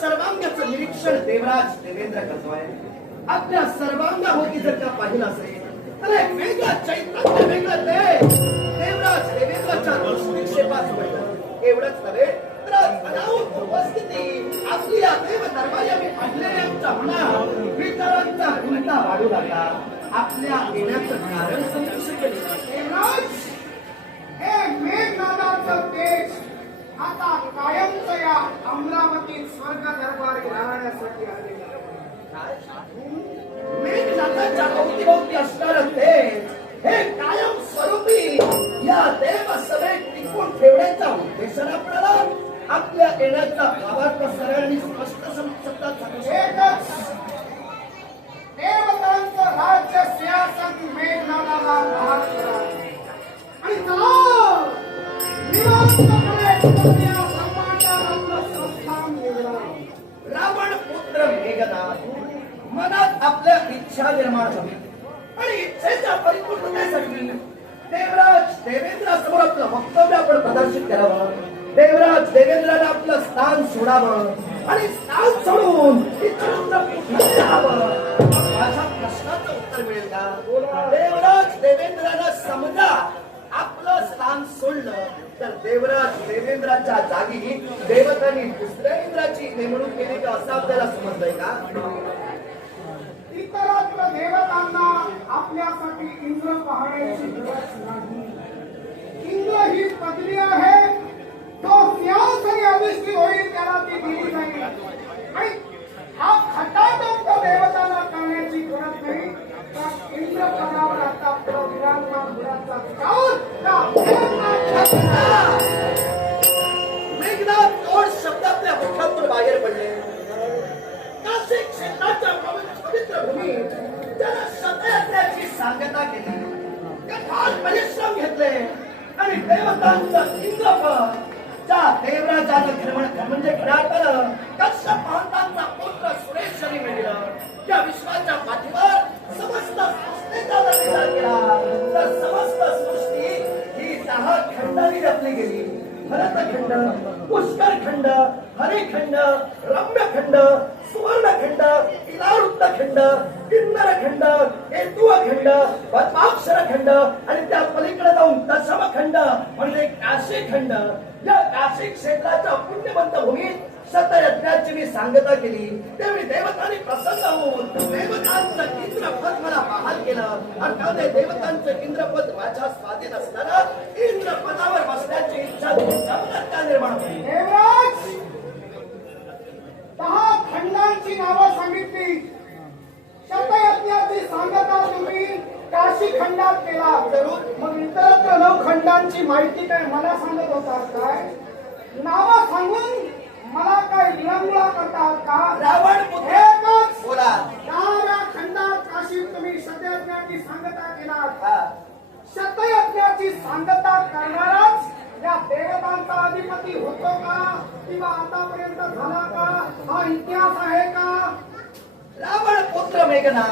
सर्वांगाचं निरीक्षण देवराज देवेंद्र करतोय. आपल्या सर्वांगाभोवती जर का पाहिलं असेल तर एक वेगळं चैतन्य वेगळं ते. देवराज देवेंद्राच्या दृष्टिक्षेपात पडलं एवढंच नव्हे तर अनाहूत उपस्थिती आपली या देव दरबारी मी पाहिलेल्या म्हणा. विचारांचा गुंता वाढू लागला. आपल्या येण्याचं कारण समजू शकेल देवराज हे मेघनादाचं तेज आता कायमच या अमरावती स्वर्ग दरबारी राहण्यासाठी आले मेघनाथाच्या अवतीभोवती असणारं तेज हे कायम स्वरूपी या देव सभेत टिकून ठेवण्याचा उद्देश आपल्याला. आपल्या येण्याचा भावार्थ सरळ आणि स्पष्ट शब्दात सांगू देवतांचं स्थान आणि स्थान सोडून माझ्या प्रश्नाचं उत्तर मिळेल का? देवराज देवेंद्राला समजा आपलं स्थान सोडलं तर देवराज देवेंद्राच्या जागी देवतांनी दुसऱ्या इंद्राची नेमणूक केली का असं आपल्याला समजलंय का? इतरात्र देवतांना आपल्यासाठी इंद्र पाहण्याची गरज नाही. रम्यखंड सुवर्णखंड इलावृत्तखंड किन्नरखंड हेतुवखंड पद्माक्षरखंड आणि त्या पलीकडे जाऊन दशमखंड म्हणजे काशीखंड. या काशी क्षेत्राच्या पुण्यवंत भूमीत शतयज्ञाची मी सांगता केली. त्यावेळी देवतांनी प्रसन्न होऊन देवतांचं इंद्रपद मला बहाल केलं. अर्थात देवतांचं इंद्रपद माझ्या स्वाधीन असताना इंद्रपदावर बसण्याची इच्छा निर्माण होती. दहा खंडांची नावं सांगितली. शतयज्ञाची सांगता तुम्ही काशी खंडात केला. मग इतरत्र नऊ खंडांची माहिती काय मला सांगत होता काय? नावं सांगून मला काय विरंगुळा करतात का? रावण एकच. बोला. दहाव्या खंडात काशी तुम्ही शतयज्ञाची सांगता केला. शतयज्ञाची सांगता करणाराच या देवतांचा अधिपती होतो का? किंवा आतापर्यंत झाला का? हा इतिहास आहे का? रावण पुत्र मेघना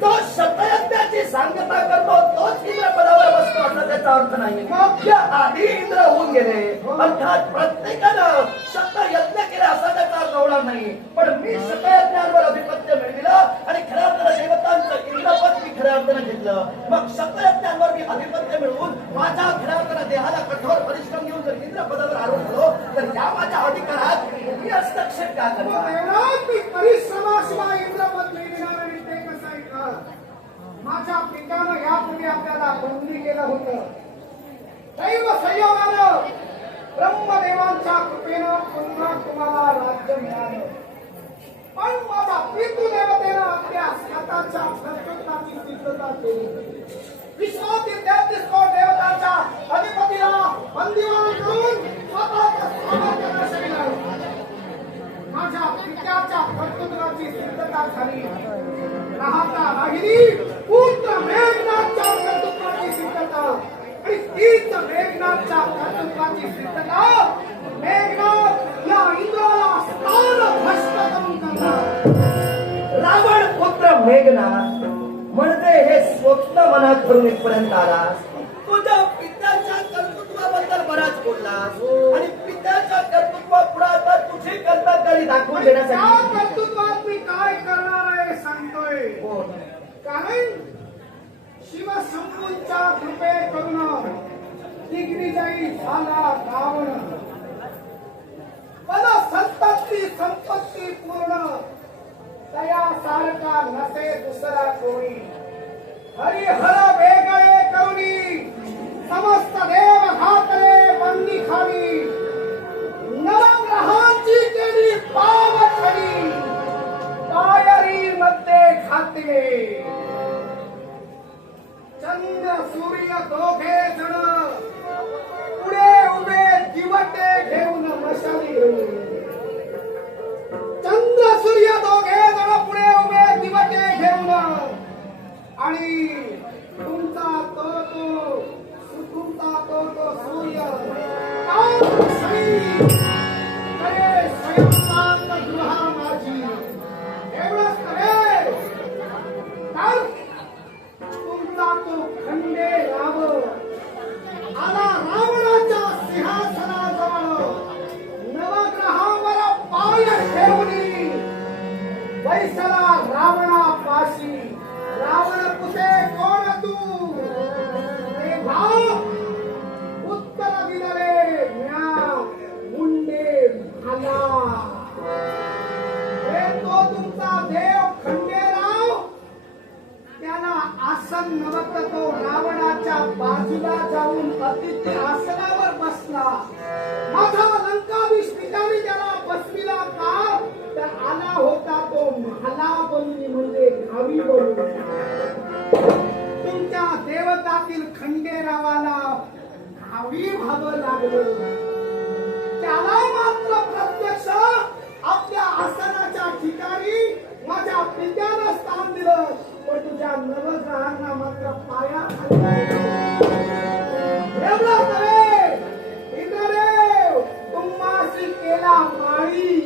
तो शतयज्ञाची सांगता करतो तोच इंद्र पदावर बसतो असा त्याचा अर्थ नाही. मग आधी इंद्र होऊन गेले. अर्थात प्रत्येकानं शतयज्ञ केले असा त्याचा अर्थ होणार नाही. पण मी शतयज्ञांवर अधिपत्य मिळविलं आणि खऱ्या अर्थानं देवतांचं इंद्रपद मी खऱ्या अर्थानं घेतलं. मग शतयज्ञांवर मी अधिपत्य मिळवून माझ्या खऱ्या अर्थानं देहाला कठोर परिश्रम घेऊन जर इंद्र पदावर आरोप झालो तर या माझ्या अधिकारात मी हस्तक्षेप का मग करणार परिश्रमाशिवाय इंद्र माझ्या पिकानं यापूर्वी आपल्याला बंदी केलं होतं. दैव संयोगानं ब्रह्मदेवांच्या कृपेनं पुन्हा तुम्हाला राज्य मिळालं. पण माझा पितृदेवतेनं आपल्या स्वतःच्या प्रत्येकाची सिद्धता केली. विश्वातील तेहतीस कोट देवतांच्या अधिपतीला बंदीवान करून माझ्या पित्याच्या कर्तृत्वाची सिद्धता झाली. राहता राहिली. पूर्ण मेघनाथच्या कर्तृत्वाची सिद्धता आणि तीच मेघनाथच्या कर्तृत्वाची सिद्धता मेघनाथ या इंद्राला स्थान भ्रष्ट करून करणार रावण पुत्र मेघनाथ म्हणते हे स्वप्न मनात करून इथपर्यंत आला. तुझ्या पित्याच्या कर्तृत्वाबद्दल बराच बोलला. हो. आणि पित्याच्या कर्तृत्वा पुढे आता तुझी कर्तबगारी दाखवून देण्यासाठी. कर्तृत्वात मी काय करणार? कारण शिवसंपूंचा कृपे करून दिग्विजयी झाला रावण. मला संपत्ती संपत्ती पूर्ण. तयासारखा नसे दुसरा कोणी. हरिहर वेगळे करुणी. समस्त देव घातले बंदी खावी नवग्रहांची केली पावखडी. पायरी मध्ये खाते चंद्र सूर्य दोघे जण पुढे उभे दिवटे घेऊन मशाली घेऊन चंद्र सूर्य दोघे जण पुढे उभे दिवटे घेऊन आणि तुमचा तो तो तुमचा तो तो सूर्य काम स्वयंपाक गृहा तुमचा तो खंडे राव आला रावणाच्या सिंहासनाजवळ नवग्रहावर पाय ठेवली बैसला रावणा पाशी रावण कुठे कोण तू तेव्हा उत्तर दिले म्या मुंडे भाला आसन नवत तो रावणाच्या बाजूला जाऊन अतिथी आसनावर बसला. माझा लंकाविष पिताने त्याला बसविला का? तर आला होता तो मला बनली म्हणजे गावी बनून तुमच्या देवतातील खंडेरावाला गावी व्हावं लागलं. त्याला मात्र प्रत्यक्ष आपल्या आसनाच्या ठिकाणी माझ्या पित्याला स्थान दिलं. पण तुझ्या नवग्रहांना मात्र पाया इंद्रदेव तुम्हाशी केला माळी.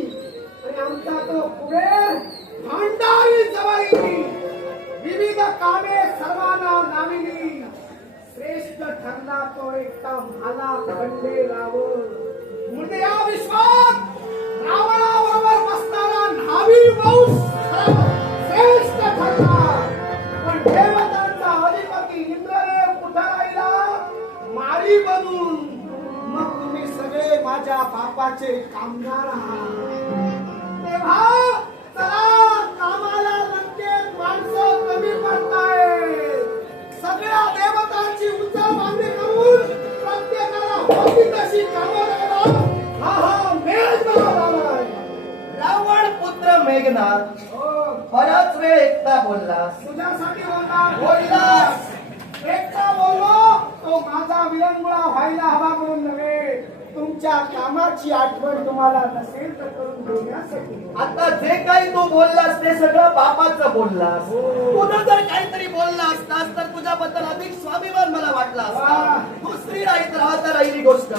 आणि आमचा तो भांडारी विविध कामे सर्वांना नाविली श्रेष्ठ ठरला तो एकटा मला खंडे रावण म्हणजे या नसेल तर करून देण्यासाठी आता जे काही तू बोललास ते सगळं बापाचं बोललास. पुन्हा जर काहीतरी बोलला असतास तर तुझ्याबद्दल अधिक स्वाभिमान मला वाटला असता. तू स्त्री राहीत राहता राहिली गोष्ट.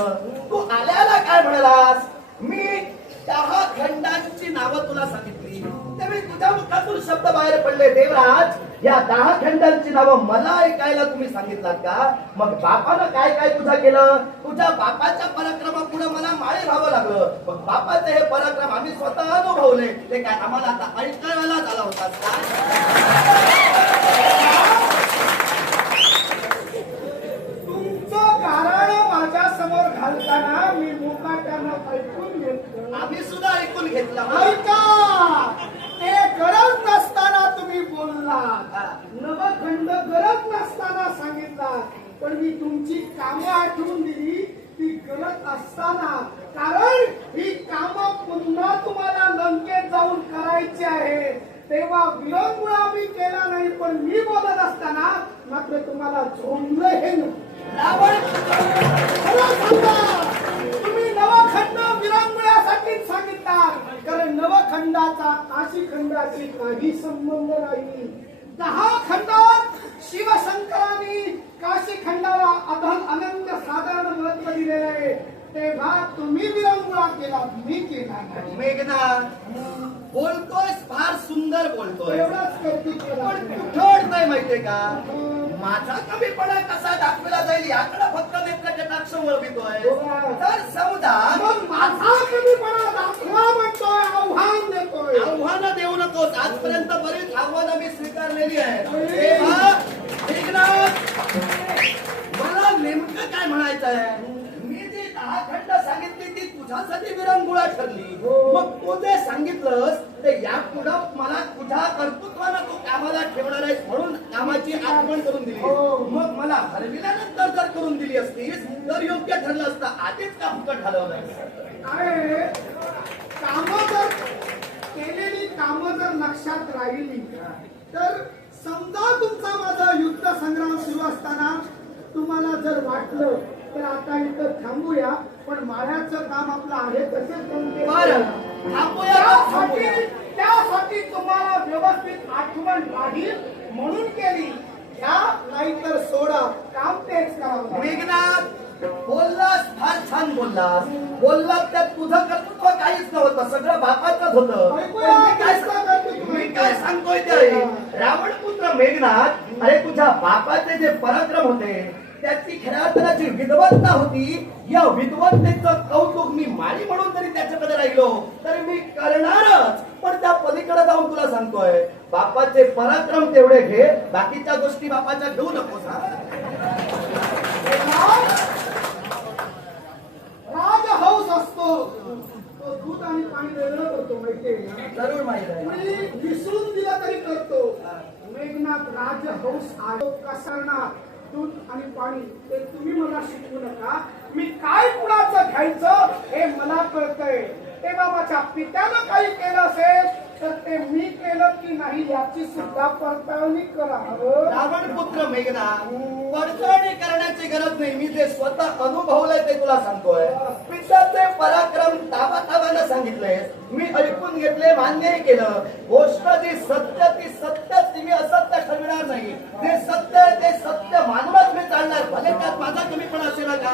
तू आल्याला काय म्हणालास? मी दहा खंडांची नावं तुला सांगितली. त्यावेळी तुझ्या मुखातून शब्द बाहेर पडले देवराज. या दहा खंडांची नावं मला ऐकायला तुम्ही सांगितलात का? मग बापानं काय काय तुझं केलं? तुझ्या बापाच्या पराक्रमापुढे मला माळे व्हावं लागलं. मग बापाचे हे पराक्रम आम्ही स्वतः अनुभवले. ते काय आम्हाला आता ऐकायला झाला होता तुमचं कारण माझ्यासमोर घालताना मी मुकाट्यानं ऐकून घेतलं. आम्ही सुद्धा ऐकून घेतला. ऐका! ते गरज नसताना तुम्ही बोलला नवखंड गरज नसताना सांगितला पण मी तुमची कामं आठवून दिली. ती गरज असताना. कारण ही कामं पुन्हा तुम्हाला लंकेत जाऊन करायची आहे तेव्हा विरंगुळा मी केला नाही पण मी बोलत असताना मात्र तुम्हाला झोंबलं हे नव्हतं. रावण! खरं सांगा तुम्ही विरंगुळ्यासाठीच सांगितला कारण नवखंडाचा काशी खंडाशी काही संबंध नाही. दहा खंडात शिवशंकरांनी काशी खंडाला अधन अनंत साधारण महत्त्व दिले. तेव्हा तुम्ही विरंगुळा केला मी केला नाही. मेघनाथ बोलतोय फार सुंदर बोलतोय पण कुठं नाही माहितीये का? माझा कमीपणा कसा दाखवला जाईल याकडे फक्त नेत्र कटाक्ष वळवितोय तर समजा माझा कमीपणा दाखवा म्हणतोय आव्हान देतोय. आव्हानं देऊ नकोस. आजपर्यंत बरीच आव्हानं मी स्वीकारलेली मेघनाथ मला नेमकं काय म्हणायचं आहे मी जी दहा खंड सांगितली ती तुझ्यासाठी विरंगुळा ठरली मग तू जे सांगितलंस ते यापुढं मला तुझ्या कर्तृत्वानं तू कामाला ठेवणार आहेस म्हणून कामाची आठवण करून दिली मग मला हरविल्यानंतर जर करून दिली असतीस तर योग्य ठरलं असतं. आधीच का फुकट घालवलं काम जर केलेली कामं जर लक्षात राहिली तर समजा तुमचा माझा युद्ध संग्राम सुरू असताना तुम्हाला जर वाटलं तर आता इथं थांबूया पण माळ्याचं काम आपलं आहे तसेच? त्यासाठी तुम्हाला व्यवस्थित आठवण राहील म्हणून केली. ह्या नाहीतर सोडा काम तेच करावं. मेघनाथ बोललास फार छान बोललास बोललास त्यात तुझं कर्तृत्व काहीच नव्हतं सगळं बापाचंच होतं ऐकूया, पण मी काय? मी काय सांगतोय ते. रावण पुत्र मेघनाथ अरे तुझ्या बापाचे जे पराक्रम होते त्याची खऱ्या अर्थाची विद्वत्ता होती. या विद्वत्तेचं कौतुक मी माळी म्हणून जरी त्याच्याकडे राहिलो. तरी मी करणारच. पण त्या पलीकडे जाऊन तुला सांगतोय बापाचे पराक्रम तेवढे घे बाकीच्या गोष्टी बापाच्या घेऊ नकोस हा. राजहंस असतो. तो दूध आणि पाणी वेगळं करतो माहितीये ना? जरूर माहीत विसरून दिला तरी करतो. मेघनाथ राजहंस आहे. कसरणार दूध आणि पाणी ते तुम्ही मला शिकवू नका. मी काय कुणाचं घ्यायचं हे मला कळतंय. ते बाबाच्या पित्यानं काही केलं असेल तर ते मी केलं की नाही याची सुद्धा पडताळणी करा रावण पुत्र मेघना पडताळणी करण्याची गरज नाही. मी जे स्वतः अनुभवलंय ते तुला सांगतोय. पित्याचे पराक्रम ताबा सांगितले सांगितलंय. मी ऐकून घेतले मान्यही केलं. गोष्ट जी सत्य ती सत्य ती मी असत्य ठरविणार नाही. ते सत्य ते सत्य मानूनच मी चालणार. भले त्यात माझा कमीपणा असेल का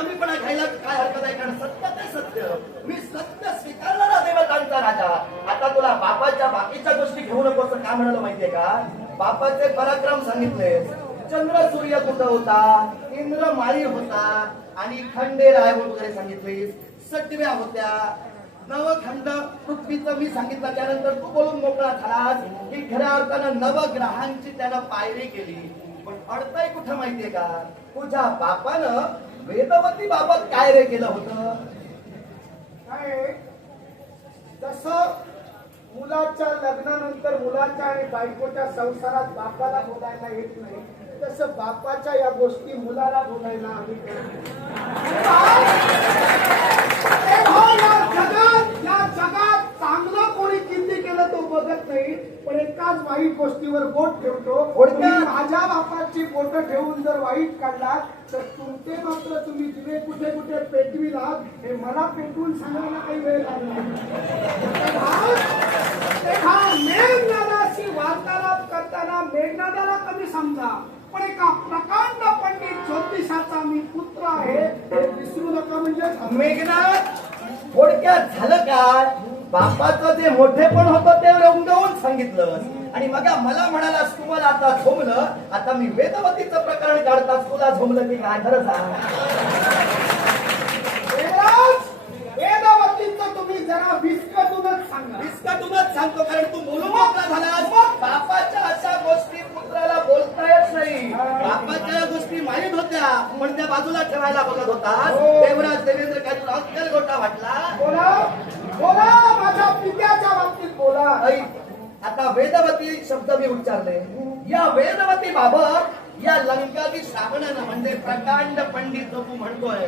कमीपणा घ्यायला काय हरकत आहे कारण सत्य ते सत्य. मी सत्य स्वीकारणारा देवतांचा राजा. आता तुला बापाच्या बाकीच्या गोष्टी घेऊ नको असं काय म्हणाल माहितीये का? बापाचे पराक्रम सांगितले. चंद्र सूर्य कुठं होता? इंद्र माळी होता. आणि खंडेराय वगैरे सांगितले. सटव्या होत्या. नवखंड पृथ्वीचं मी सांगितलं. त्यानंतर तू बोलून मोकळा झालास. की खऱ्या अर्थानं नवग्रहांची त्यानं पायरी केली. पण अडतंय कुठं माहितीये का? तुझ्या बापानं वेदवती बाबत काय रे केलं होतं? काय? जसं मुलाच्या लग्नानंतर मुलाच्या आणि बायकोच्या संसारात बापाला बोलायला येत नाही. तसं बापाच्या या गोष्टी मुलाला बोलायला आम्ही हो या जगात या जगात चांगलं केलं तो बघत नाही पण एकाच वाईट गोष्टीवर बोट ठेवतो. माझ्या बापाची बोट ठेवून जर वाईट काढला तर तुमचे मात्र तुम्ही दिवे कुठे कुठे पेटविलात हे मला पेटवून सांगायला काही वेळ लागला मेघनादाशी वार्तालाप करताना मेघनादाला कमी समजा? पण एका प्रकांड पंडित ज्योतिषाचा मी पुत्र आहे हे विसरू नका म्हणजे मेघनाथ थोडक्यात झालं काय? बापाचं जे मोठेपण होतं ते रंगवून सांगितलं. आणि मग मला म्हणालास तुम्हाला आता झोमलं. आता मी वेदवतीचं प्रकरण काढताच तुला झोमलं की देवराज, वेदवतीचं तुम्ही जरा विस्कटूनच सांगा. विस्कटूनच सांगतो कारण तू बोलून मोकळा झालास. बापाच्या अशा गोष्टी पुत्राला बोलता येत नाही बापाच्या गोष्टी माहीत होत्या पण त्या बाजूला ठेवायला बघत होता. देवराज देवेंद्र काय तुला गोटा वाटला? बोला माझ्या पित्याच्या बाबतीत बोला. ऐक, आता वेदवती शब्द मी उच्चारले. या वेदवती बाबत या लंकाची श्रावणानं म्हणजे प्रकांड पंडित जो तू म्हणतोय.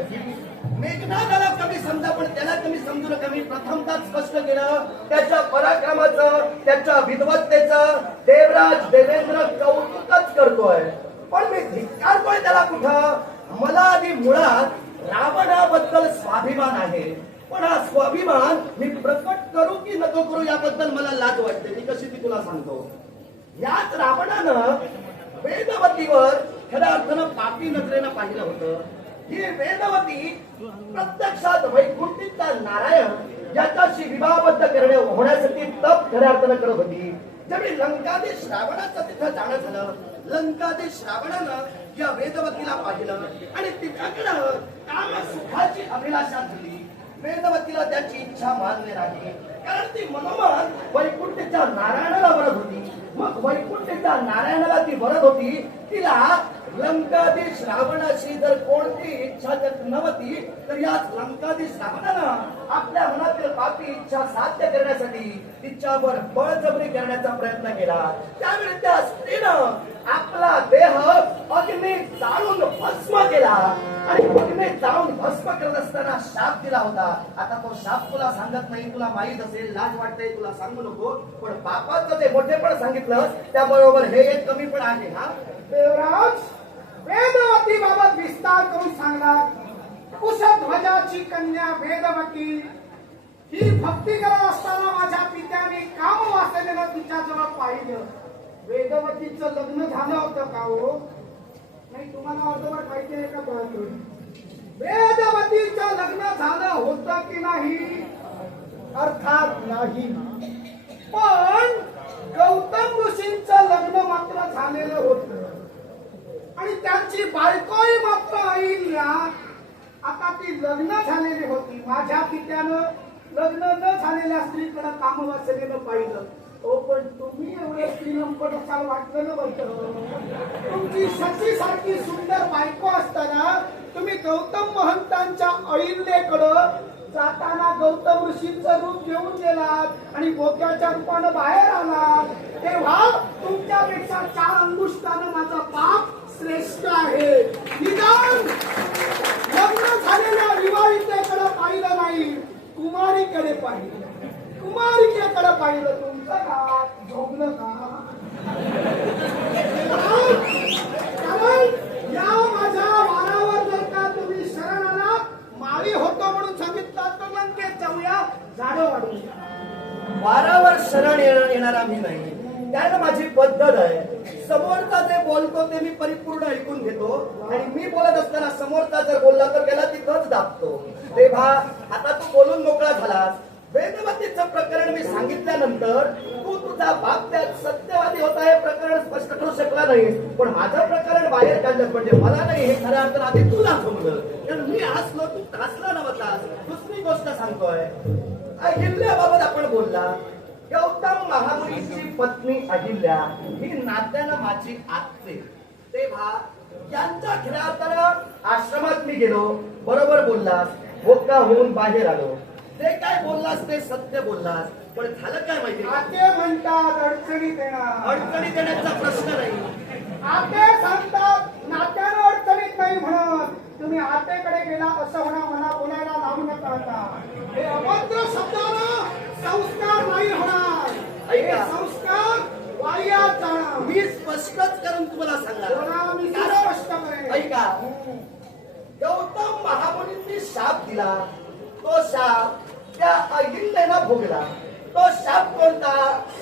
मेघनाथाला कमी समजा पण त्याला कमी समजू नका. मी प्रथमतः स्पष्ट केलं त्याच्या पराक्रमाचं त्याच्या विद्वत्तेचं देवराज देवेंद्र कौतुकच करतोय. पण मी धिक्कारतोय त्याला कुठं? मला आधी मुळात रावणाबद्दल स्वाभिमान आहे. पण हा स्वाभिमान मी प्रकट करू की नको करू याबद्दल मला लाज वाटते. मी कशी ती तुला सांगतो? याच रावणानं वेदवतीवर खऱ्या अर्थानं पापी नजरेनं पाहिलं होतं. ही वेदवती प्रत्यक्षात वैकुंठीचा नारायण याच्याशी विवाहबद्ध करणे होण्यासाठी तप खऱ्या अर्थानं करत होती. ज्यावेळी लंकादेश रावणाचं तिथं जाणं झालं. लंकादेश रावणानं या वेदवतीला पाहिलं आणि तिच्याकडं काम सुखाची अभिलाषा झाली वेदवतीला त्याची इच्छा मान्य नाही कारण ती मनोमन वैकुंठच्या नारायणाला वरत होती. मग वैकुंठच्या नारायणाला ती वरत होती. तिला लंकाधीश रावणाशी जर कोणती इच्छा जर नव्हती तर याच लंकाधीश रावणानं आपल्या मनातील पापी इच्छा साध्य करण्यासाठी तिच्यावर बळजबरी करण्याचा प्रयत्न केला. त्यावेळी त्या स्त्रीनं आपला देह अग्नी जाळून भस्म केला. आणि अग्नी जाळून भस्म करत असताना शाप दिला होता. आता तो शाप तुला सांगत नाही तुला माहीत असेल लाज वाटते तुला सांगू नको. पण पापाचं ते मोठेपण सांगितलं त्याबरोबर हे एक कमी पण आहे ना देवराज वेदवती बाबत विस्तार करून सांगणार. कुशध्वजाची कन्या वेदवती. ही भक्ती करत असताना माझ्या पित्याने काम वाचलेलं तिच्याजवळ पाहिलं. वेदवतीचं लग्न झालं होतं का हो? नाही तुम्हाला अर्धवट माहिती आहे का बहादूर? वेदवतीचं लग्न झालं होतं की नाही? अर्थात नाही. पण गौतम ऋषींचं लग्न मात्र झालेलं होतं. आणि त्यांची बायकोही मात्र अहिल्या आता ती लग्न झालेली होती. माझ्या पित्यानं लग्न न झालेल्या स्त्रीकडे काम वाचलेलं पाहिलं. हो पण तुम्ही एवढं श्रीलंपट असाल वाटलं ना बरं तुमची सची सारखी सुंदर बायको असताना तुम्ही गौतम महंतांच्या अहिल्याकडं जाताना गौतम ऋषींचं रूप घेऊन गेलात आणि बोक्याच्या रूपानं बाहेर आलात. तेव्हा तुमच्यापेक्षा चार अंगुष्टानं माझा पाप श्रेष्ठ आहे. निदान लग्न झालेल्या विवाहितेकडे पाहिलं नाही कुमारीकडे पाहिलं. कुमारिकेकडे पाहिलं तुम्ही. तुमचं का झोपलं का कारण या माझ्या वारावर जर का तुम्ही शरण आला माळी होतो म्हणून सांगितलं तर लंकेत जाऊया झाडं वाढूया वारावर शरण येणार येणार आम्ही नाही. त्यानं माझी पद्धत आहे. समोरचा जे बोलतो ते मी परिपूर्ण ऐकून घेतो. आणि मी बोलत असताना समोरचा जर बोलला तर त्याला तिथंच दाबतो. तेव्हा आता तू बोलून मोकळा झालास. वेदवतीचं प्रकरण मी सांगितल्यानंतर तू तुझा बाप त्यात सत्यवादी होता हे प्रकरण स्पष्ट करू शकला नाही. पण माझं प्रकरण बाहेर काढलं म्हणजे मला नाही हे खऱ्या अर्थानं आधी तुला समजलं. कारण मी हसलो तू हसला नव्हता दुसरी गोष्ट सांगतोय अहिल्याबाबत आपण बोलला गौतम महामुनीची पत्नी अहिल्या ही नात्यानं माझी आत्ते तेव्हा यांच्या खऱ्या अर्थानं आश्रमात मी गेलो बरोबर बोललास मोका होऊन बाहेर आलो. ते काय बोललास ते सत्य बोललास. पण झालं काय माहिती आते म्हणतात अडचणीत येणार अडचणी देण्याचा प्रश्न नाही. आते सांगतात नात्यानं अडचणीत नाही म्हणत. तुम्ही आतेकडे गेला असं म्हणा मला बोलायला लावू नका आता. हे अभद्र शब्दानं संस्कार नाही होणार. हे ऐका. संस्कार वाह्यात जाणार. मी स्पष्टच करून तुम्हाला बोला, मी सांगणार स्पष्ट करेन. ऐका. गौतम महामुनींनी शाप दिला. तो साप त्या अहिल्यानं भोगला. तो साप कोणता?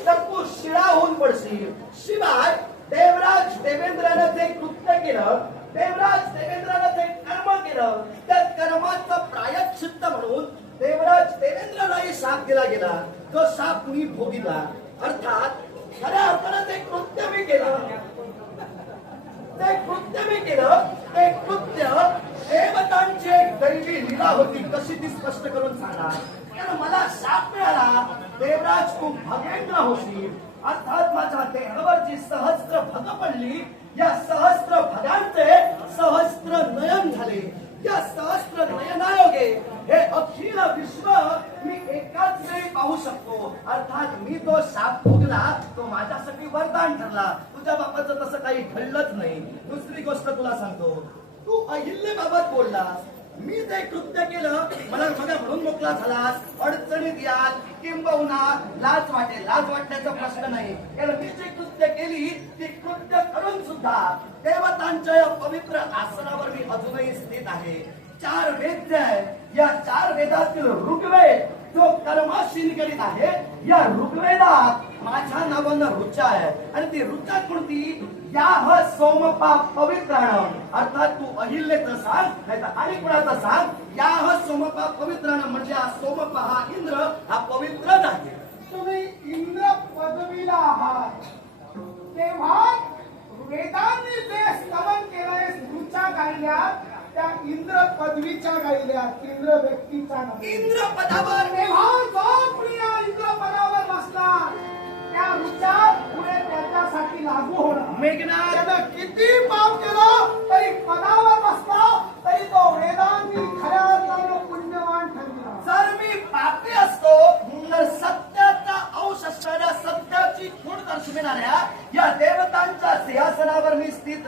तर शिळा होऊन पडशील शिवाय देवराज देवेंद्रानं जे कृत्य केलं देवराज देवेंद्रानं जे कर्म केलं त्या कर्माचं प्रायश्चित्त म्हणून देवराज देवेंद्रालाही साप दिला गेला. तो साप मी भोगिला अर्थात खऱ्या अर्थानं ते कृत्य मी केलं. ते कृत्य मी केलं. ते कृत्य देवतांची एक दैवी लीला होती कशी ती स्पष्ट करून सांगा मला शाप मिळाला. देवराज तू भगेंद्र होशील अर्थात माझ्या देहावर जी सहस्त्र भग पडली. या सहस्त्र भगांचे सहस्त्र नयन झाले. या सहस्त्र नयनायोगे हे अखिल विश्व मी एकाच वेळी पाहू शकतो. अर्थात मी तो शाप भोगला तो माझ्यासाठी वरदान ठरला. तुझ्या बापाचं तसं काही घडलंच नाही. दुसरी गोष्ट तुला सांगतो. तू अहिल्याबाबत बोललास. मी ते कृत्य केलं. मला सगळ्या म्हणून मोकळा झालास. अडचणीत याल किंबहुना लाज वाटे. लाज वाटण्याचा प्रश्न नाही. कारण मी जी कृत्य केली ती कृत्य करून सुद्धा देवतांच्या या पवित्र आसनावर मी अजूनही स्थित आहे. चार वेद आहे या चार वेदातील ऋग्वेद जो कर्माशी निगडित आहे या ऋग्वेदात माझ्या नावानं ऋचा आहे. आणि ती ऋचा कोणती? या ह सोमपा पवित्राण अर्थात तू अहिल्याचं सांग नाही तर आणि कुणाचं सांग? या ह सोमपा पवित्राण म्हणजे हा सोमपा हा इंद्र हा पवित्र नाही. तुम्ही इंद्र पदवीला आहात. तेव्हा वेदांनी जे स्तवन केलंय स्त्रीच्या गायल्यात त्या इंद्र पदवीच्या गायल्यात इंद्र व्यक्तीच्या नव्हे. इंद्र पदावर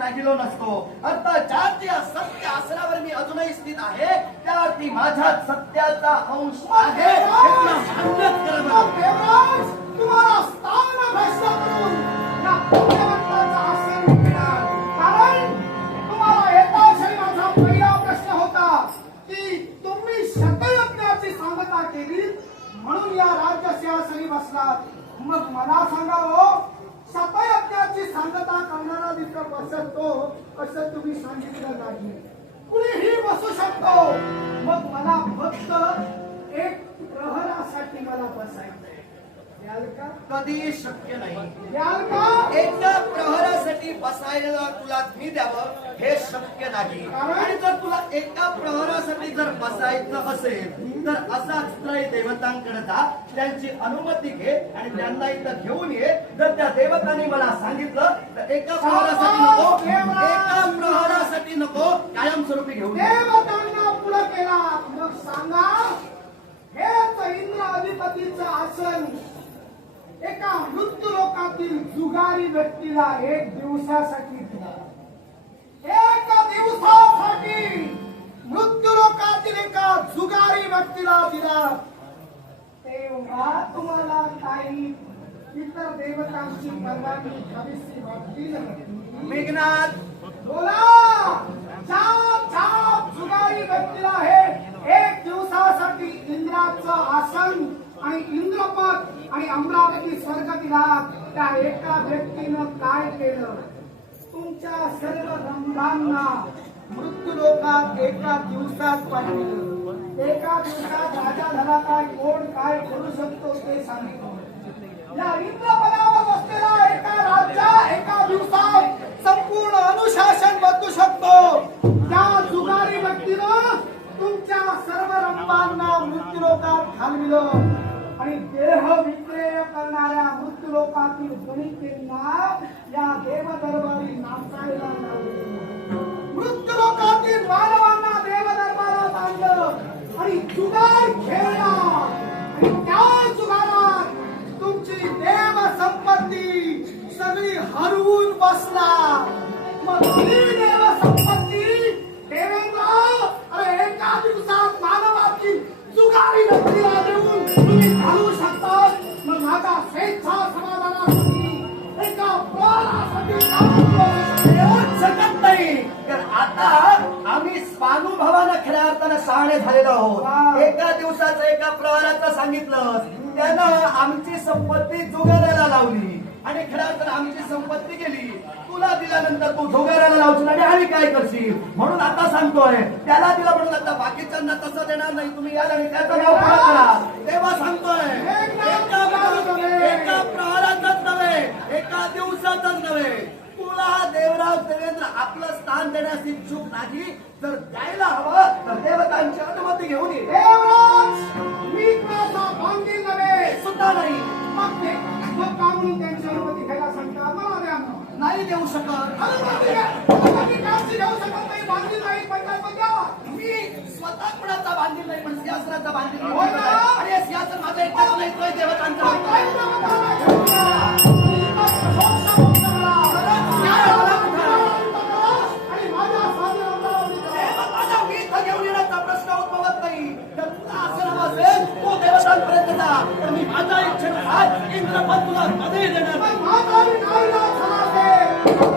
राहिलो नसतो. अर्थात ज्या या सत्य आसनावर मी अजूनही स्थित आहे त्यावरती माझ्यात सत्याचा अंश आहे. असं तुम्ही सांगितलं नाही. कुणीही बसू शकतो. मग मला फक्त एक प्रहरासाठी मला बसायचं कधी शक्य नाही. द्याल का एका प्रहरासाठी बसायला तुला मी द्यावं हे शक्य नाही. आणि जर तुला एका प्रहरासाठी जर बसायचं असेल तर असाच त्रय देवतांकडे जा त्यांची अनुमती घे आणि त्यांना इथं घेऊन ये. जर त्या देवतांनी मला सांगितलं तर एका प्रहरासाठी नको एका प्रहरासाठी नको कायमस्वरूपी घेऊन देवतांना पुढं केला. मग सांगा हेच इंद्र अधिपतीचं आसन. एका मृत्यू लोकातील जुगारी व्यक्तीला एक दिवसासाठी दिला. एक दिवसासाठी मृत्यू लोकातील एका जुगारी व्यक्तीला दिला. तेव्हा तुम्हाला काही इतर देवतांची परवानगी घ्यावीशी वाटली मेघनाथ बोला! छाप छाप जुगारी व्यक्तीला हे एक दिवसासाठी इंद्राचं आसन आणि इंद्रपद आणि अमरावती स्वर्ग दिला त्या एका व्यक्तीनं काय केलं? तुमच्या सर्व रंभांना मृत्यू लोकात एका दिवसात पाठवलं. एका दिवसात राजा झाला काय कोण काय करू शकतो ते सांगितलं. या इंद्रपदावर असलेला एका राज्या एका दिवसात संपूर्ण अनुशासन बदलू शकतो. त्या जुगारी व्यक्तीनं तुमच्या सर्व रंगांना मृत्यूलोकात घालविलं. आणि देह विक्रेय करणाऱ्या मृत्यूलोकातील गणितींना या देवदरबारी नाचायला मृत मृत्यूलोकातील मानवांना देवदरबारात आणलं आणि जुगार खेळला. आणि त्या जुगारात तुमची देव संपत्ती सगळी हरवून बसला. मग देव संपत्ती देवेंद्र? अरे एका दिवसात मानवाची जुगारी तुम्ही घालू शकता मग माझा स्वेच्छा समाधानासाठी एका प्राणासाठी काम करू येऊच शकत नाही. तर आता आम्ही स्वानुभवानं खऱ्या अर्थानं शहाणे झालेलो आहोत. एका दिवसाचं एका प्रवाराचं सांगितलं. त्यानं आमची संपत्ती जुगाराला लावली. आणि खऱ्या अर्थानं आमची संपत्ती गेली. तुला दिल्यानंतर तू जुगाराला लावशील आणि आम्ही काय करशील? म्हणून आता सांगतोय त्याला दिला म्हणून आता बाकीच्यांना तसं देणार नाही. तुम्ही याल आणि त्याचं नाव पुढं करा. तेव्हा सांगतोय एका प्रहर- एका प्रहरातच नव्हे एका दिवसातच नव्हे. तुला देवराव देवेंद्र आपलं स्थान देण्यास इच्छुक नाही. जर द्यायला हवं तर देवतांची अनुमती घेऊन ये. सुद्धा नाही. मग ते का म्हणून त्यांची अनुमती घ्यायला सांगता मला द्या. नाही देऊ शकत अनुमती घ्या. अनुमती काहीच घेऊ शकत नाही बांधील नाही पंचायत मी स्वतः कुणाचा बांधील नाही पण सिंहासनाचा बांधील नाही. होय ना? आणि हे सिंहासन माझं एकटाच नाही तोय देवतांचा देवतांपर्यंत जा तर मी माझ्या इच्छेनुसार इंद्रपद तुला कधीही देणार नाही मग माझा मी नाईलाज झाला